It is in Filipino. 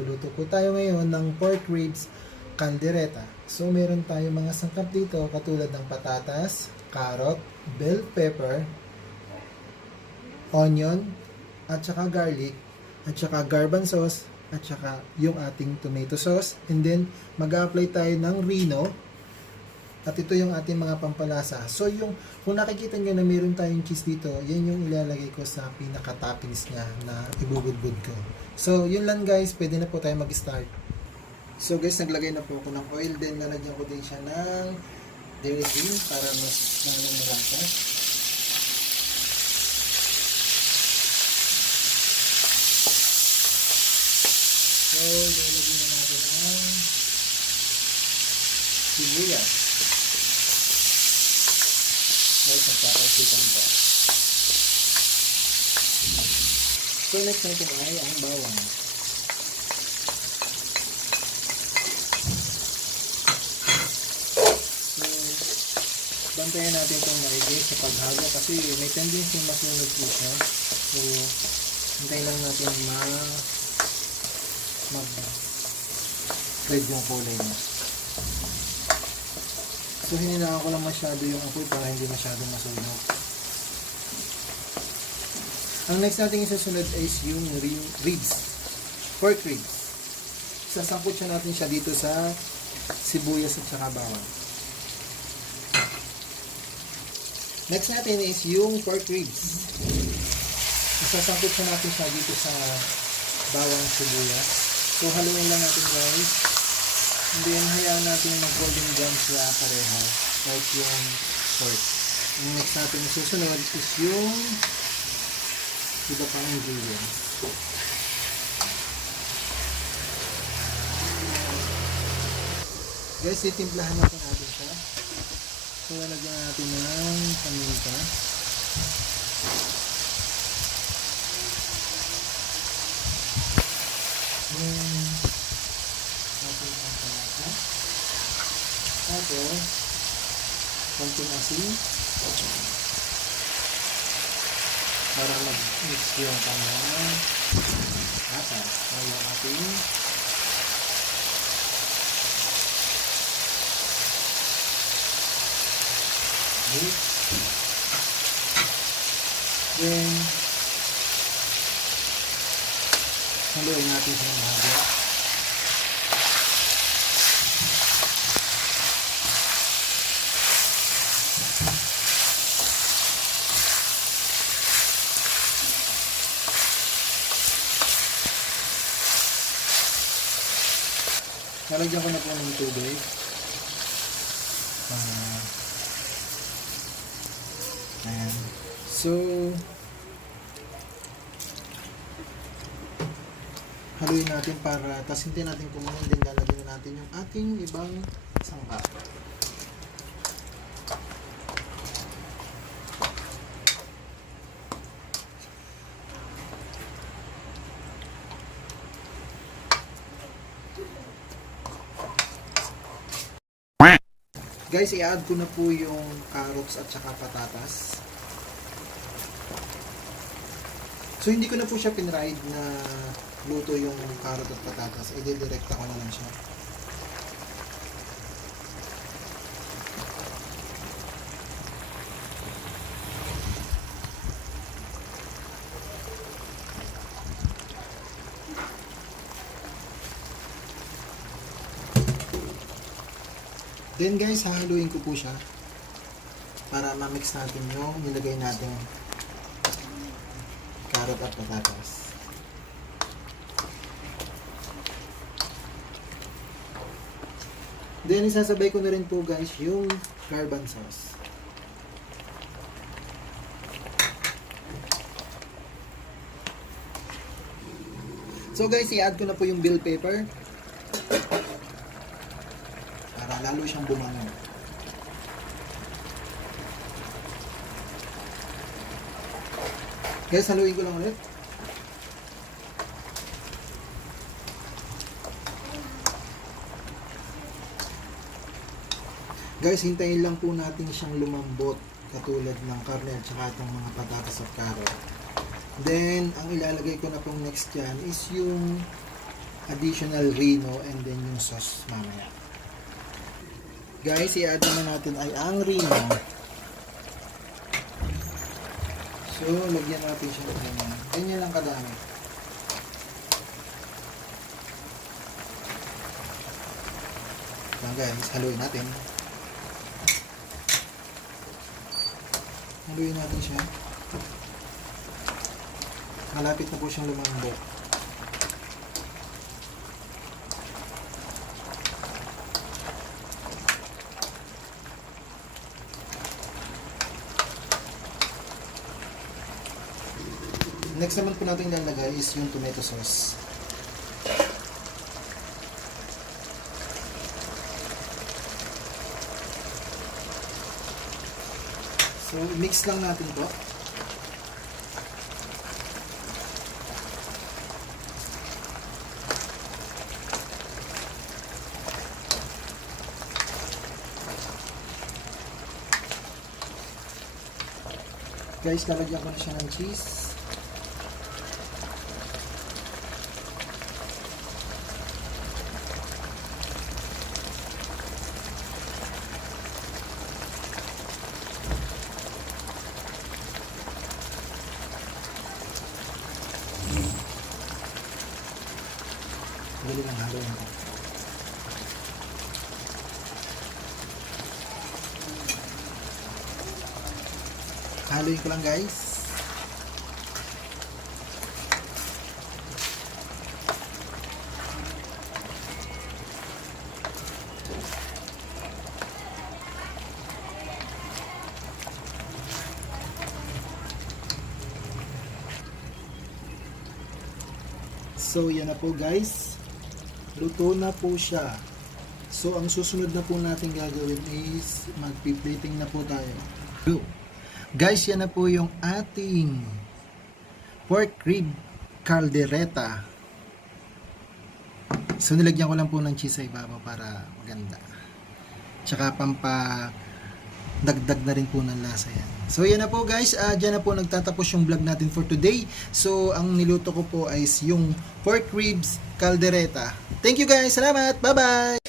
magluluto po tayo ngayon ng pork ribs caldereta. So meron tayo mga sangkap dito katulad ng patatas, carrot, bell pepper, onion, at saka garlic, at saka garban sauce, at saka yung ating tomato sauce. And then mag-apply tayo ng rino, at ito yung ating mga pampalasa. So yung, kung nakikita nyo na meron tayong cheese dito, yan yung ilalagay ko sa pinaka-toppings niya na ibubudbud ko. So yun lang guys, pwede na po tayo mag-start. So guys, naglagay na po ako ng oil, then lalagyan ko din siya ng dairy cream para mas lalong malasa. So, lalagyan na natin ang sibuyas. Guys, nagpapasitan pa. So, next natin ay ang bawang. So, bantayan natin itong maigi sa paghalo kasi may tendency masunog po siya. So, hintayin lang natin ma mag red yung kulay niya. So, hinilaan ko lang masyado yung apoy para hindi masyado masunog. Ang next natin isusunod is yung ri- ribs. Pork ribs. Sasangkot siya natin siya dito sa sibuyas at saka bawang. Next natin is yung pork ribs. Isasangkot siya natin siya dito sa bawang sibuyas. So, haluin lang natin guys. And then, hayaan natin mag golden brown sila pareha. Like yung pork. Ang next natin susunod is yung iba pang ingredients. Guys, itimplahan natin natin siya. So, lalagyan natin ng paminta. Yung ating paminta. Tapos, konting asin. Para mag-mix yung kanyang lasa. Ngayon ating mix. Then, haluin natin siya ng mahaba. Lalagyan ko na po ng tubig. Ah, ayan. So, haluin natin para, tas hindi natin kumuhin din lalagyan na natin yung ating ibang sangkap. Guys, i-add ko na po yung carrots at saka patatas. So, hindi ko na po siya pinride na luto yung carrot at patatas. I-direkta ko na lang siya. Then guys, hahaluin ko po siya para ma-mix natin yung nilagay natin carrot at patatas. Then isasabay ko na rin po guys yung garban sauce. So guys, i-add ko na po yung bell pepper para lalo siyang bumangon. Guys, haluin ko lang ulit. Guys, hintayin lang po natin siyang lumambot katulad ng karne at saka itong mga patatas at carrot. Then, ang ilalagay ko na pong next dyan is yung additional rino and then yung sauce mamaya. Guys, i-add naman natin ay ang rino. So, lagyan natin siya ng ganyan. Lang kadami. Yan guys, haluin natin. Haluin natin siya. Malapit na po siyang lumambot. Next naman po natin lalagay is yung tomato sauce. So, mix lang natin po. Guys, lalagyan ko na siya ng cheese. Dali lang halo ko. Haluin ko lang guys. So, yan na po guys. Luto na po siya. So, ang susunod na po natin gagawin is magpi-plating na po tayo. Go! Guys, yan na po yung ating pork rib caldereta. So, nilagyan ko lang po ng cheese sa ibabaw para maganda. Tsaka pampa dagdag na rin po ng lasa yan. So yan na po guys, uh, dyan na po nagtatapos yung vlog natin for today. So ang niluto ko po ay yung pork ribs caldereta. Thank you guys, salamat, bye bye!